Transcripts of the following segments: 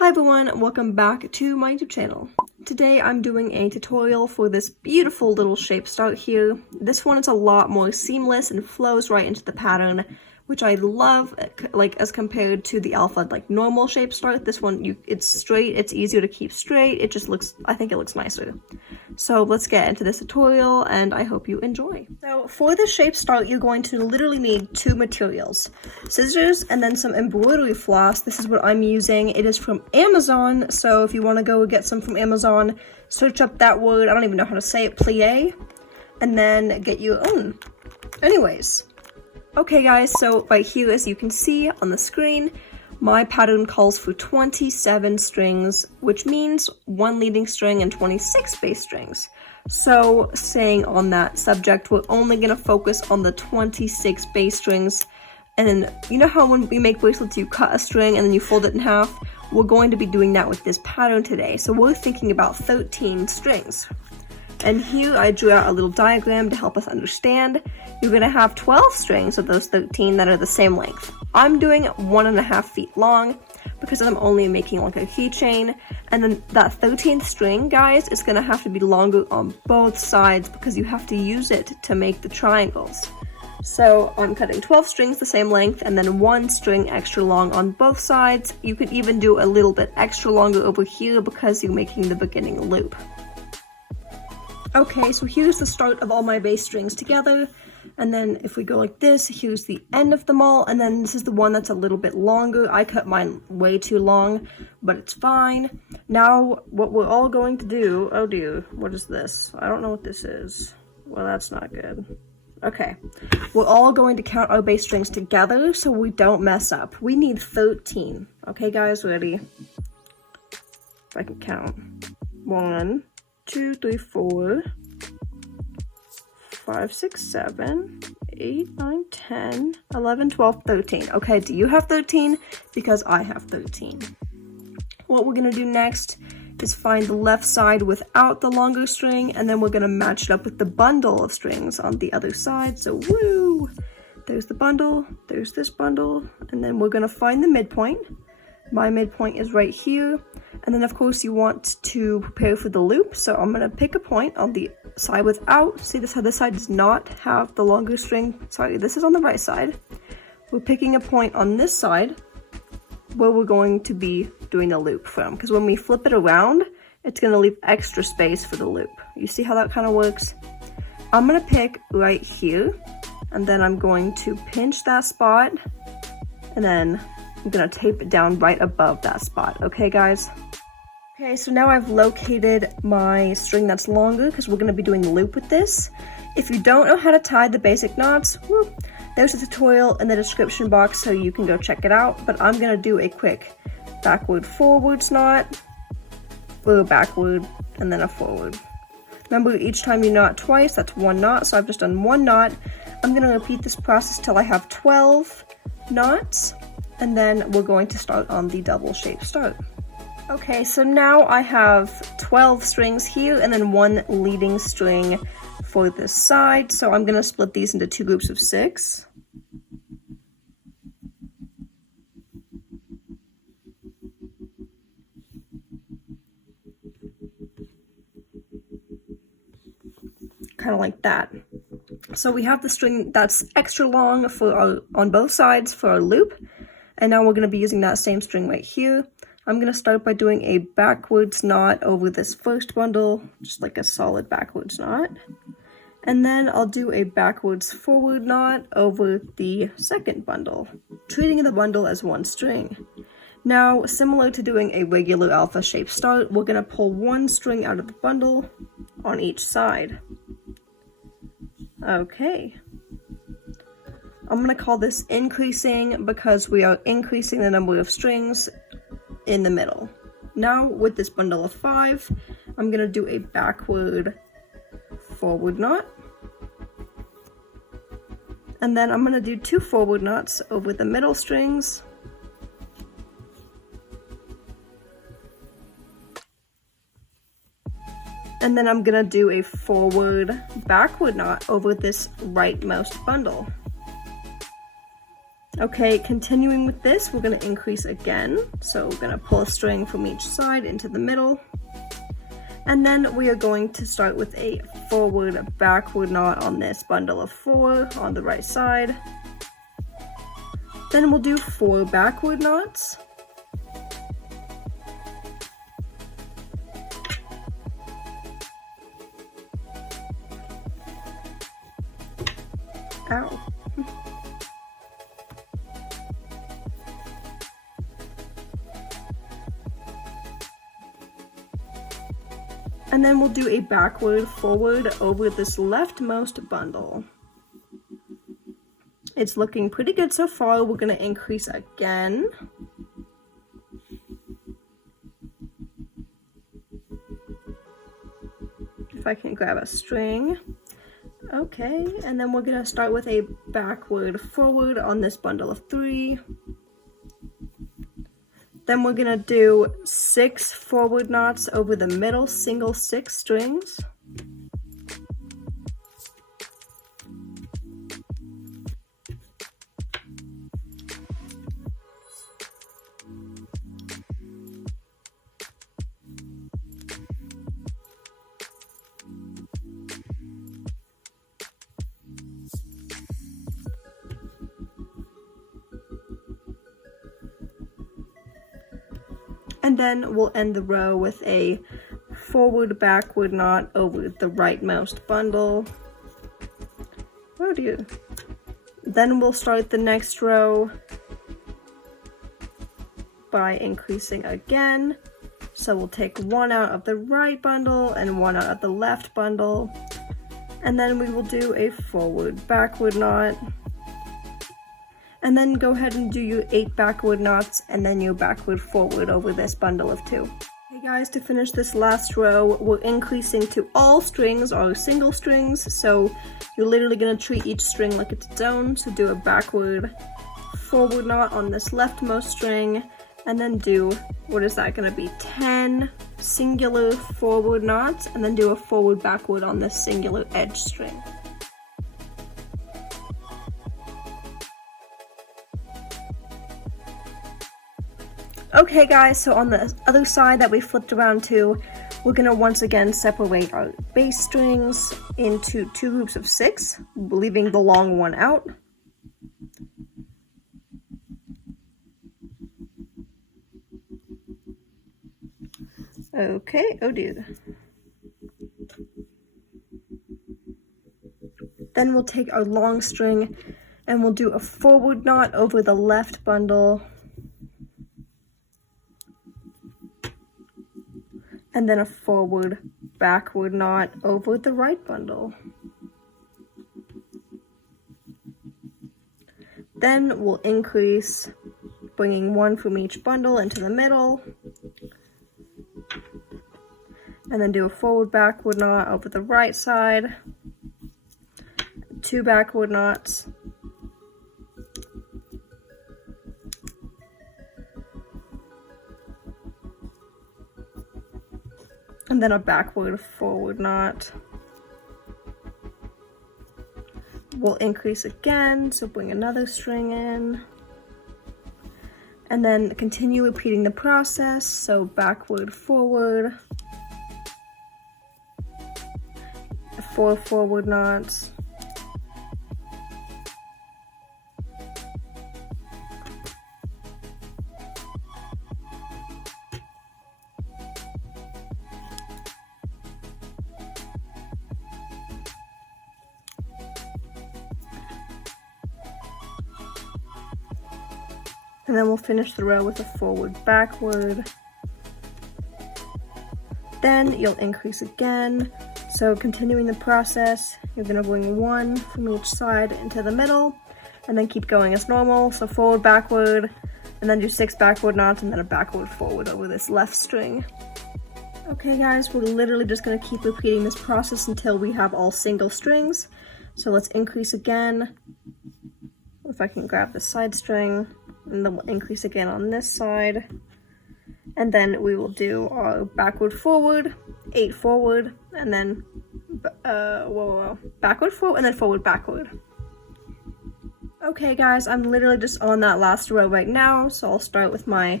Hi everyone, welcome back to my YouTube channel. Today I'm doing a tutorial for this beautiful little shape start here. This one is a lot more seamless and flows right into the pattern, which I love, like as compared to the alpha normal shape start. This one, it's straight, it's easier to keep straight, it just looks, I think it looks nicer. So let's get into this tutorial and I hope you enjoy. So for the shape start, you're going to literally need two materials, scissors and then some embroidery floss. This is what I'm using. It is from Amazon, so if you want to go get some from Amazon, search up that word, I don't even know how to say it, plie, and then get your own. Anyways. Okay guys, so right here, as you can see on the screen, my pattern calls for 27 strings, which means 1 leading string and 26 bass strings. So staying on that subject, we're only going to focus on the 26 bass strings. And then, you know how when we make bracelets you cut a string and then you fold it in half? We're going to be doing that with this pattern today. So we're thinking about 13 strings. And here I drew out a little diagram to help us understand. You're going to have 12 strings of those 13 that are the same length. I'm doing 1.5 feet long because I'm only making like a keychain. And then that 13th string, guys, is going to have to be longer on both sides because you have to use it to make the triangles. So I'm cutting 12 strings the same length and then 1 string extra long on both sides. You could even do a little bit extra longer over here because you're making the beginning loop. Okay, so here's the start of all my bass strings together, and then if we go like this, here's the end of them all, and then this is the one that's a little bit longer. I cut mine way too long, but it's fine. Now, what we're all going to do, oh dear, what is this? I don't know what this is. Well, that's not good. Okay, we're all going to count our bass strings together so we don't mess up. We need 13. Okay, guys, ready? If I can count. 1, 2, 3, 4, 5, 6, 7, 8, 9, 10, 11, 12, 13. Okay, do you have 13? Because I have 13. What we're going to do next is find the left side without the longer string, and then we're going to match it up with the bundle of strings on the other side. So, woo! There's the bundle, there's this bundle, and then we're going to find the midpoint. My midpoint is right here. And then of course you want to prepare for the loop. So I'm going to pick a point on the side without, see this side does not have the longer string. Sorry, this is on the right side. We're picking a point on this side where we're going to be doing the loop from. Because when we flip it around, it's going to leave extra space for the loop. You see how that kind of works? I'm going to pick right here. And then I'm going to pinch that spot. And then I'm gonna tape it down right above that spot, okay guys? Okay, so now I've located my string that's longer because we're gonna be doing the loop with this. If you don't know how to tie the basic knots, whoop, there's a tutorial in the description box so you can go check it out, but I'm gonna do a quick backward forwards knot, or a backward, and then a forward. Remember, each time you knot twice, that's 1 knot, so I've just done 1 knot. I'm gonna repeat this process till I have 12 knots. And then we're going to start on the double shape start. Okay, so now I have 12 strings here and then 1 leading string for this side. So I'm gonna split these into 2 groups of 6. Kind of like that. So we have the string that's extra long for on both sides for our loop. And now we're going to be using that same string right here. I'm going to start by doing a backwards knot over this first bundle, just like a solid backwards knot. And then I'll do a backwards forward knot over the second bundle, treating the bundle as 1 string. Now, similar to doing a regular alpha shape start, we're going to pull 1 string out of the bundle on each side. Okay. I'm going to call this increasing because we are increasing the number of strings in the middle. Now with this bundle of 5, I'm going to do a backward forward knot. And then I'm going to do 2 forward knots over the middle strings. And then I'm going to do a forward backward knot over this rightmost bundle. Okay, continuing with this, we're going to increase again. So we're going to pull a string from each side into the middle. And then we are going to start with a forward backward knot on this bundle of 4 on the right side. Then we'll do 4 backward knots. Ow. And then we'll do a backward forward over this leftmost bundle. It's looking pretty good so far. We're going to increase again. If I can grab a string. Okay, and then we're going to start with a backward forward on this bundle of 3. Then we're going to do 6 forward knots over the middle single 6 strings. And then we'll end the row with a forward backward knot over the rightmost bundle. Oh dear. Then we'll start the next row by increasing again. So we'll take 1 out of the right bundle and 1 out of the left bundle. And then we will do a forward backward knot. And then go ahead and do your 8 backward knots and then your backward forward over this bundle of 2. Hey guys, to finish this last row, we're increasing to all strings or single strings. So you're literally going to treat each string like it's its own. So do a backward forward knot on this leftmost string and then do, what is that going to be, 10 singular forward knots and then do a forward backward on this singular edge string. Okay guys, so on the other side that we flipped around to, we're going to once again separate our bass strings into 2 groups of 6, leaving the long one out. Okay, oh dear. Then we'll take our long string and we'll do a forward knot over the left bundle. And then a forward backward knot over the right bundle. Then we'll increase, bringing 1 from each bundle into the middle. And then do a forward backward knot over the right side. 2 backward knots. And then a backward forward knot. We'll increase again, so bring another string in. And then continue repeating the process, so backward forward. 4 forward knots. And then we'll finish the row with a forward backward. Then you'll increase again. So continuing the process, you're going to bring 1 from each side into the middle and then keep going as normal. So forward backward and then do 6 backward knots and then a backward forward over this left string. Okay guys, we're literally just going to keep repeating this process until we have all single strings. So let's increase again. If I can grab the side string. And then we'll increase again on this side. And then we will do our backward forward, 8 forward, and then backward forward, and then forward backward. Okay guys, I'm literally just on that last row right now, so I'll start with my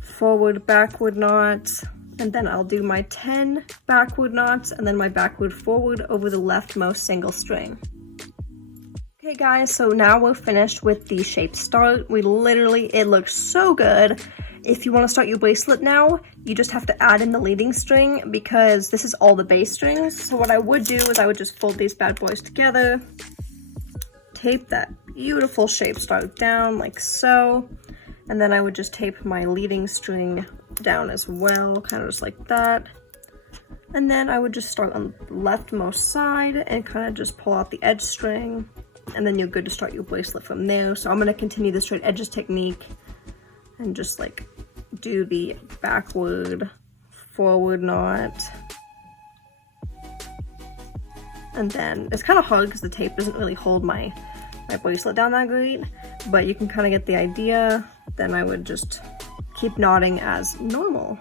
forward backward knots, and then I'll do my 10 backward knots and then my backward forward over the leftmost single string. Okay guys, so now we're finished with the shape start. It looks so good. If you want to start your bracelet now, you just have to add in the leading string because this is all the bass strings. So what I would do is I would just fold these bad boys together, tape that beautiful shape start down like so, and then I would just tape my leading string down as well, kind of just like that. And then I would just start on the leftmost side and kind of just pull out the edge string, and then you're good to start your bracelet from there. So I'm going to continue the straight edges technique and just like do the backward forward knot. And then it's kind of hard because the tape doesn't really hold my bracelet down that great, but you can kind of get the idea. Then I would just keep knotting as normal.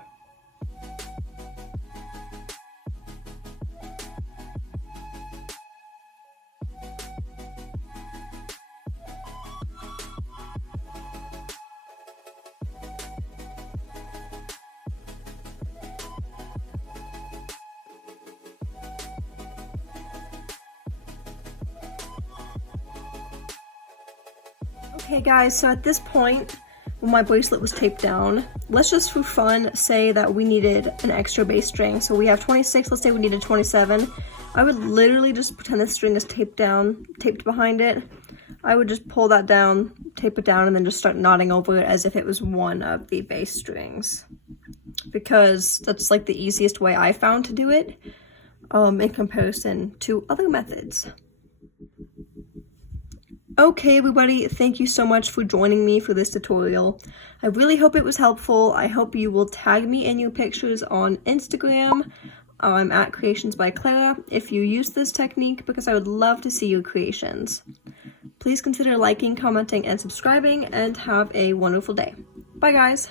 Okay guys, so at this point, when my bracelet was taped down, let's just for fun say that we needed an extra bass string. So we have 26, let's say we needed 27. I would literally just pretend the string is taped behind it. I would just pull that down, tape it down, and then just start knotting over it as if it was one of the bass strings. Because that's like the easiest way I found to do it, in comparison to other methods. Okay everybody, thank you so much for joining me for this tutorial. I really hope it was helpful. I hope you will tag me in your pictures on Instagram. I'm at creationsbyclaira if you use this technique, because I would love to see your creations. Please consider liking, commenting, and subscribing, and have a wonderful day. Bye guys!